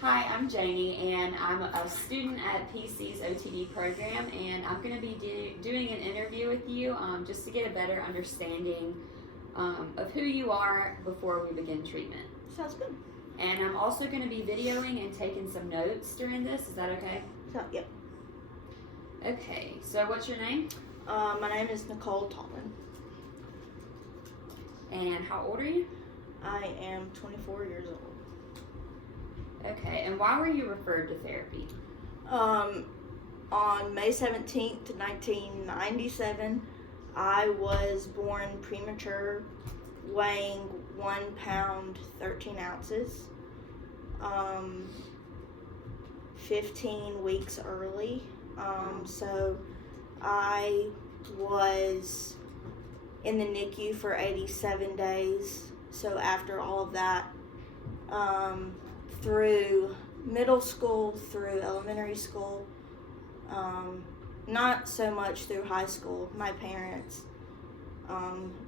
Hi, I'm Janie, and I'm a student at PC's OTD program, and I'm going to be doing an interview with you just to get a better understanding of who you are before we begin treatment. Sounds good. And I'm also going to be videoing and taking some notes during this. Is that okay? Yep. Okay, so what's your name? My name is Nicole Tallman. And how old are you? I am 24 years old. Okay, and why were you referred to therapy? On May 17th, 1997, I was born premature, weighing 1 pound, 13 ounces, 15 weeks early. So I was in the NICU for 87 days. So after all of that, through middle school, through elementary school, not so much through high school. My parents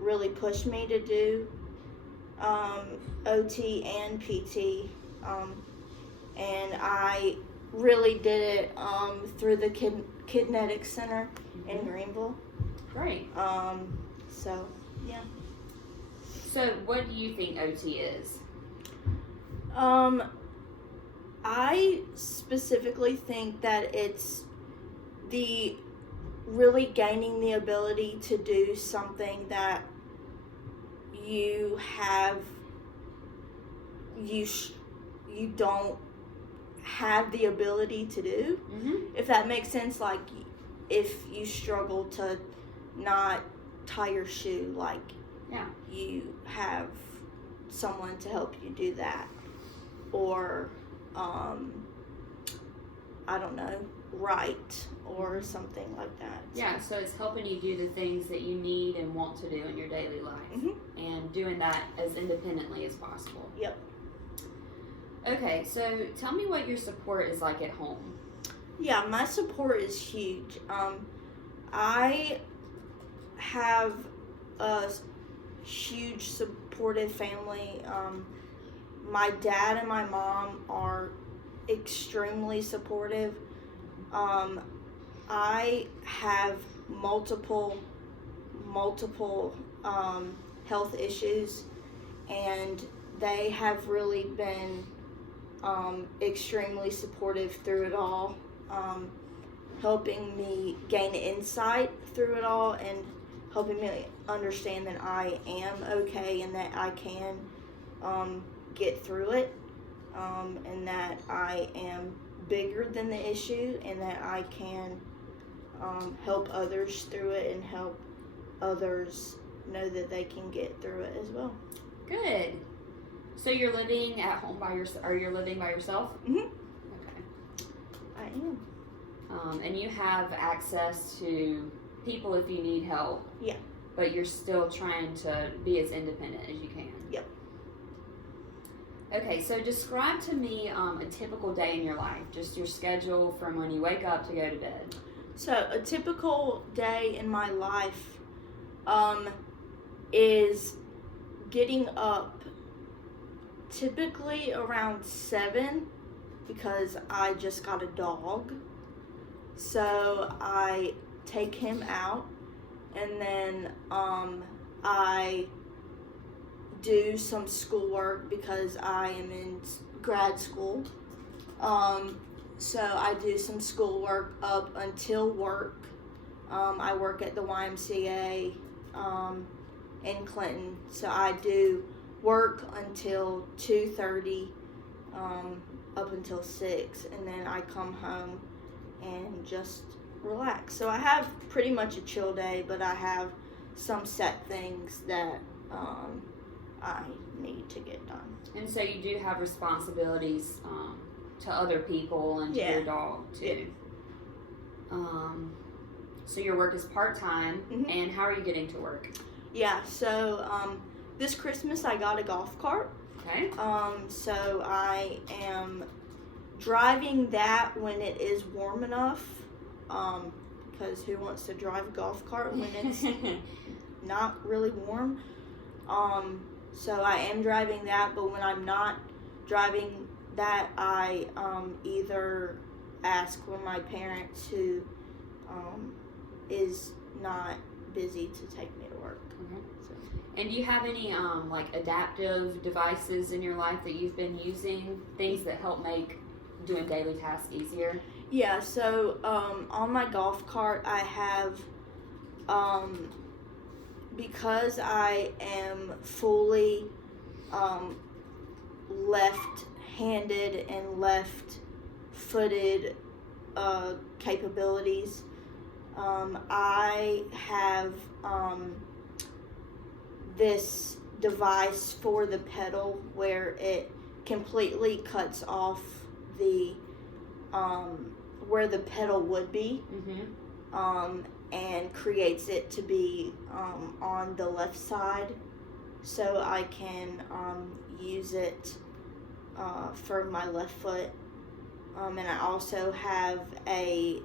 really pushed me to do OT and PT, and I really did it through the Kidnetic Center in Greenville. Great. So, yeah. So what do you think OT is? I specifically think that it's the really gaining the ability to do something that you don't have the ability to do. If that makes sense. Like if you struggle to not tie your shoe, like you have someone to help you do that, or I don't know, write or something like that. Yeah, so it's helping you do the things that you need and want to do in your daily life, and doing that as independently as possible. Yep. Okay, so tell me what your support is like at home. Yeah, my support is huge. I have a huge supportive family. My dad and my mom are extremely supportive. I have multiple health issues, and they have really been extremely supportive through it all, helping me gain insight through it all and helping me understand that I am okay and that I can get through it, and that I am bigger than the issue, and that I can help others through it and help others know that they can get through it as well. Good. So you're living at home by yourself, or you're living by yourself? Okay. I am. And you have access to people if you need help. Yeah. But you're still trying to be as independent as you can. Yep. Okay, so describe to me a typical day in your life, just your schedule from when you wake up to go to bed. So a typical day in my life is getting up typically around 7 because I just got a dog. So I take him out, and then I do some schoolwork because I am in grad school. So I do some schoolwork up until work. I work at the YMCA in Clinton, so I do work until 2:30, up until 6, and then I come home and just relax. So I have pretty much a chill day, but I have some set things that I need to get done. And so you do have responsibilities to other people and to your dog too. So your work is part-time, and how are you getting to work? Yeah, so this Christmas I got a golf cart. Okay. So I am driving that when it is warm enough, because who wants to drive a golf cart when it's not really warm? So I am driving that, but when I'm not driving that I either ask one of my parents who is not busy to take me to work. Okay. So. And do you have any like adaptive devices in your life that you've been using? Things that help make doing daily tasks easier? Yeah, so on my golf cart I have, because I am fully left-handed and left-footed capabilities, I have this device for the pedal where it completely cuts off the where the pedal would be, and creates it to be on the left side, so I can use it for my left foot. And I also have a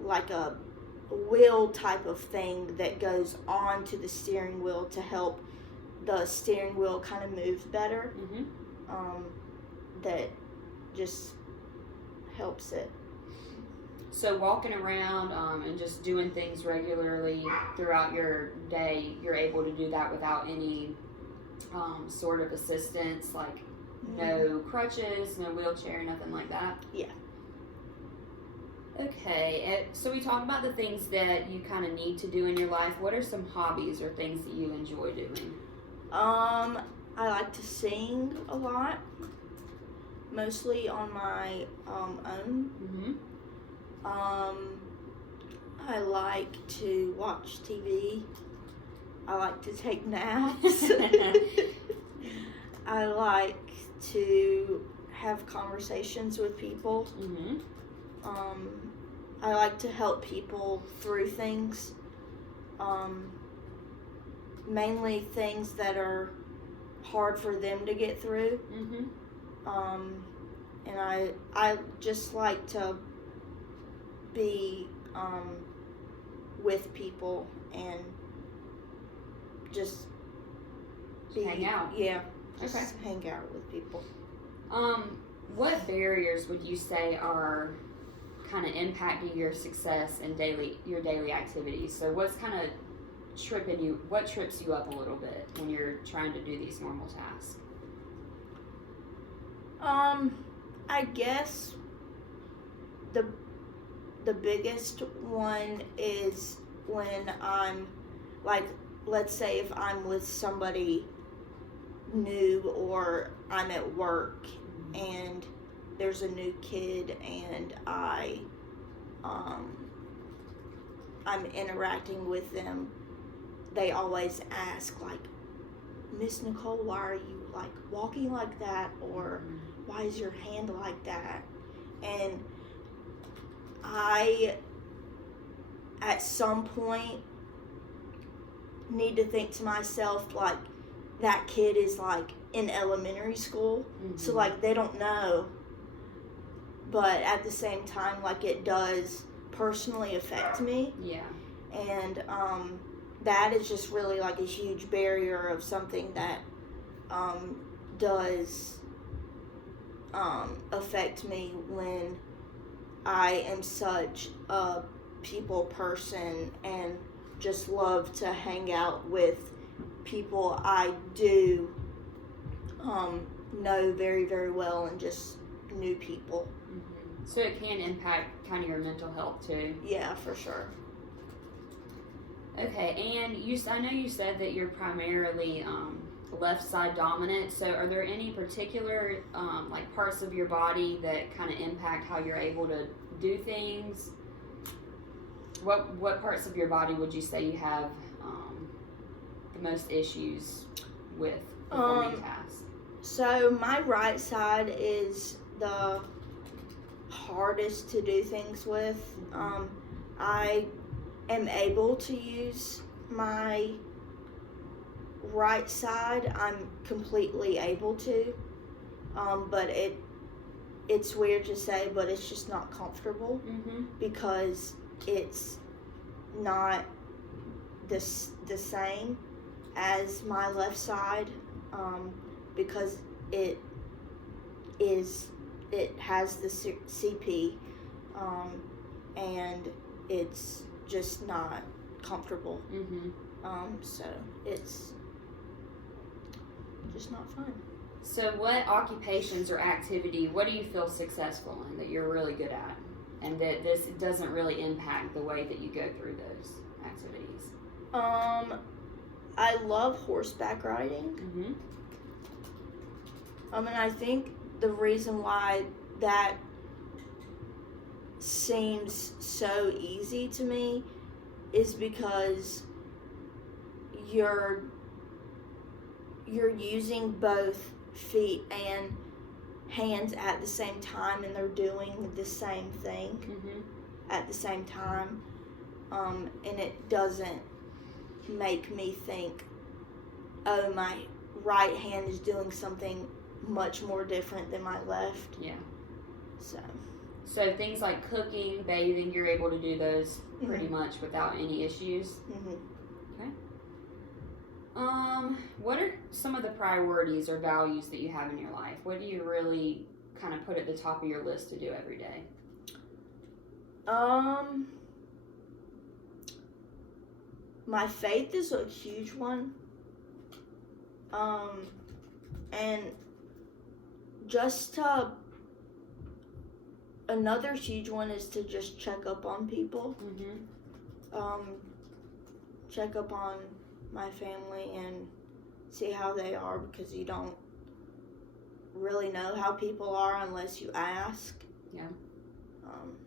like a wheel type of thing that goes onto the steering wheel to help the steering wheel kind of move better. That just helps it. So walking around and just doing things regularly throughout your day, you're able to do that without any sort of assistance, like no crutches, no wheelchair, nothing like that? Yeah. Okay, so we talked about the things that you kind of need to do in your life. What are some hobbies or things that you enjoy doing? I like to sing a lot, mostly on my own. I like to watch TV. I like to take naps. I like to have conversations with people. I like to help people through things, mainly things that are hard for them to get through. And I just like to be with people and just hang out. Yeah, just hang out with people. What barriers would you say are kind of impacting your success in your daily activities? So what's kind of what trips you up a little bit when you're trying to do these normal tasks? I guess the biggest one is when I'm, like, let's say if I'm with somebody new or I'm at work and there's a new kid and I'm interacting with them, they always ask, like, Miss Nicole, why are you, like, walking like that, or why is your hand like that? And I, at some point, need to think to myself, like, that kid is, like, in elementary school, so, like, they don't know, but at the same time, like, it does personally affect me. Yeah. And that is just really, like, a huge barrier of something that does affect me when I am such a people person and just love to hang out with people I do know very, very well, and just new people. So it can impact kind of your mental health too. Yeah, for sure. Okay, and I know you said that you're primarily left side dominant. So are there any particular like parts of your body that kind of impact how you're able to do things? What parts of your body would you say you have the most issues with performing tasks? So my right side is the hardest to do things with. I am able to use my right side. I'm completely able to, but it's weird to say, but it's just not comfortable because it's not the same as my left side, because it has the CP, and it's just not comfortable. So it's just not fun. So what occupations or activity, what do you feel successful in that you're really good at, and that this doesn't really impact the way that you go through those activities? I love horseback riding. And I think the reason why that seems so easy to me is because you're using both feet and hands at the same time, and they're doing the same thing at the same time, and it doesn't make me think, oh, my right hand is doing something much more different than my left. Yeah. So things like cooking, bathing, you're able to do those pretty much without any issues. Okay. What are some of the priorities or values that you have in your life? What do you really kind of put at the top of your list to do every day? My faith is a huge one. And just another huge one is to just check up on people. Check up on my family and see how they are, because you don't really know how people are unless you ask. Yeah.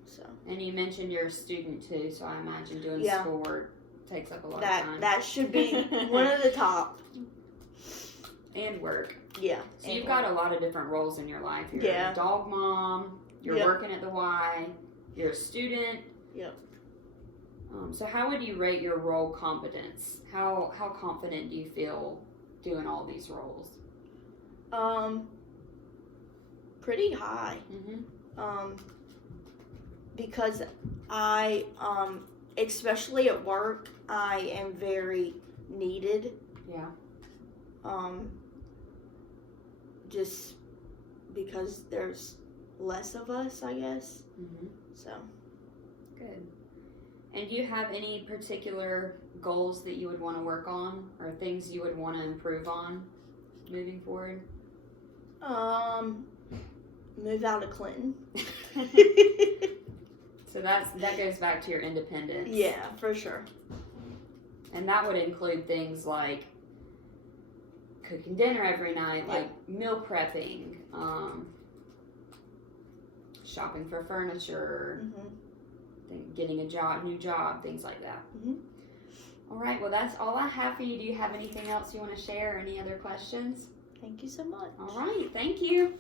So. And you mentioned you're a student too, so I imagine doing schoolwork takes up a lot of time. That should be one of the top. And work. Yeah. So you've got a lot of different roles in your life. You're a dog mom, you're working at the Y, you're a student. Yep. So how would you rate your role competence? How confident do you feel doing all these roles? Pretty high. Because I, especially at work, I am very needed. Yeah. Just because there's less of us, I guess. So. Good. And do you have any particular goals that you would want to work on, or things you would want to improve on moving forward? Move out of Clinton. So that goes back to your independence. Yeah, for sure. And that would include things like cooking dinner every night, like meal prepping, shopping for furniture, getting a new job, things like that. All right, well, that's all I have for you. Do you have anything else you want to share, or any other questions? Thank you so much. All right, thank you.